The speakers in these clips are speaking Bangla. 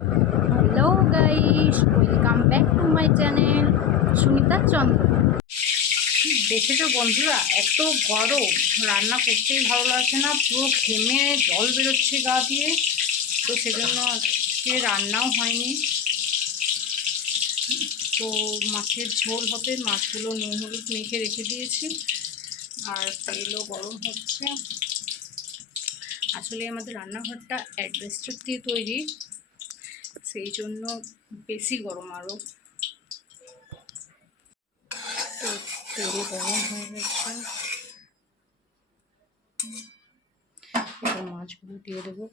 Hello guys, welcome back to my channel Sunita Chandra. দেখেছো বন্ধুরা, এত গরম, রান্না করতেই ভালো লাগছে না, পুরো ঘেমে জল বেরোচ্ছে গা দিয়ে। তো সেজন্য আজকে রান্নাও হয়নি। তো মাছের ঝোল হবে, মাছগুলো নুন হলুদ মেখে রেখে দিয়েছি, আর তেলও গরম হচ্ছে। আসলে আমাদের রান্নাঘরটা অ্যাডভেস্টার দিয়ে তৈরি, সেই জন্য বেশি গরম আরও। তো তেল গরম হয়ে গেছে, এবার মাছগুলো দিয়ে দেবো।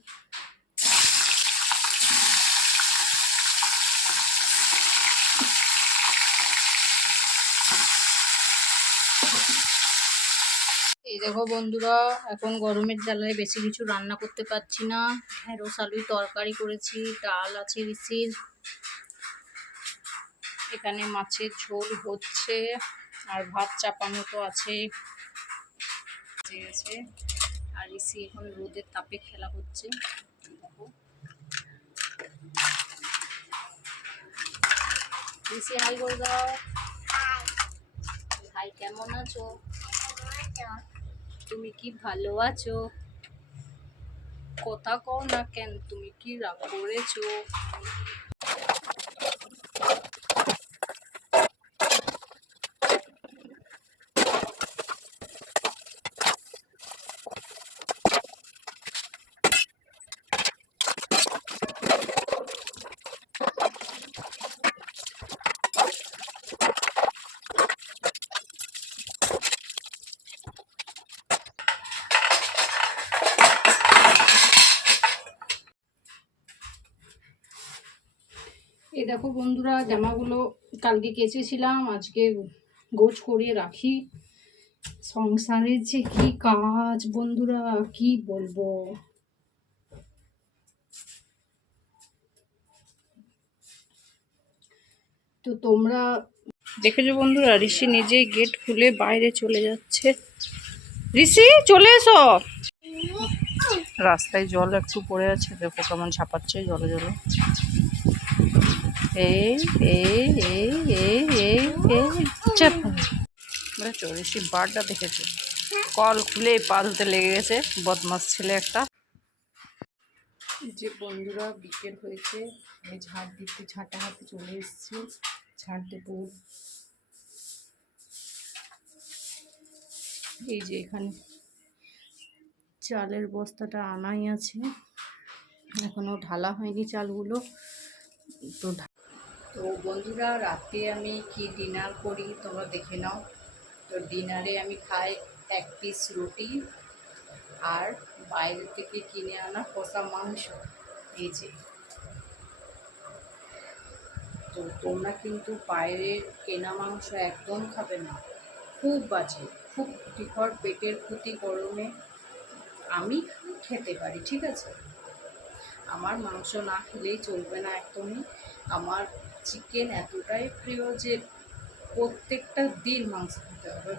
এই দেখো বন্ধুরা, এখন গরমের জ্বালায় বেশি কিছু রান্না করতে পারছি না। ঢেঁড়স আলুর তরকারি করেছি, ডাল আছে রিসির, এখানে মাছের ঝোল হচ্ছে, আর ভাত চাপানো তো আছে। আর রিসি এখন রোদের তাপে খেলা হচ্ছে। দেখো রিসি, হাই করে দাও। ভাই কেমন আছো? তুমি কি ভালো আছো? কথা কও না কেন, তুমি কি রাগ করেছো? এই দেখো বন্ধুরা, জামাগুলো কালকে কেচেছিলাম, আজকে গোছ করিয়ে রাখি। সংসারের যে কি কাজ বন্ধুরা, কি বলবো। তো তোমরা দেখেছো বন্ধুরা, ঋষি নিজেই গেট খুলে বাইরে চলে যাচ্ছে। ঋষি চলে এসো। রাস্তায় জল একটু পড়ে আছে, দেখো কেমন ঝাপাচ্ছে জলে জলে। এই এই এই এই এই এই ঋষি বারটা দেখেছো, কল খুলে পা ধুতে লেগে গেছে, বদমাস ছেলে একটা। যে বন্ধুরা, বিকেল হয়েছে, আমি ঝাড় দিতে ঝাঁটা হাতে চলে এসেছি, ঝাড় দেবো। এই যে এখানে চালের বস্তাটা আনাই আছে, এখনো ঢালা হয়নি চালগুলো। তো তো বন্ধুরা, রাতে আমি কি ডিনার করি তোমরা দেখে নাও। তো ডিনারে আমি খাই 1 পিস রুটি আর বাইরে থেকে কিনে আনা কষা মাংস। এই যে, তো তোমরা কিন্তু বাইরের কেনা মাংস একদম খাবে না, খুব বাজে, খুব ক্ষতিকর, পেটের ক্ষতি গরমে। আমি খেতে পারি, ঠিক আছে, আমার মাংস না খেলেই চলবে না একদমই। আমার চিকেন এতটাই প্রিয় যে প্রত্যেকটা দিন মাংস খেতে হবে।